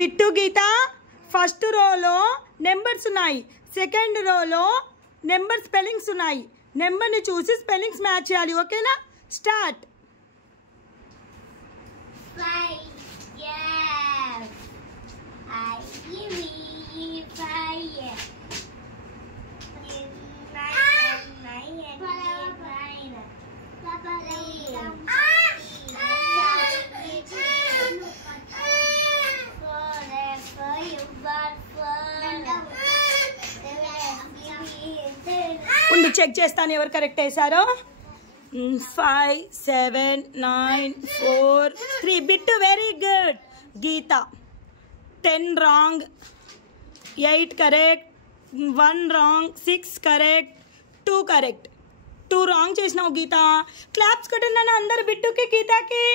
Bit గీత first రోలో numbers ఉన్నాయి, second రోలో నెంబర్ స్పెల్లింగ్స్ ఉన్నాయి. నెంబర్ని చూసి స్పెల్లింగ్స్ మ్యాచ్ చేయాలి. ఓకేనా? స్టార్ట్. ఉండు చెక్ చేస్తాను ఎవరు కరెక్ట్ వేసారో. 5 7 9 4 3. Bittu very good. Geetha 10 wrong, 8 correct, 1 wrong, 6 correct, 2 correct. 2 wrong చేసినావు గీత. క్లాప్స్ కొట్టండి అందరు బిట్టుకి గీతకి.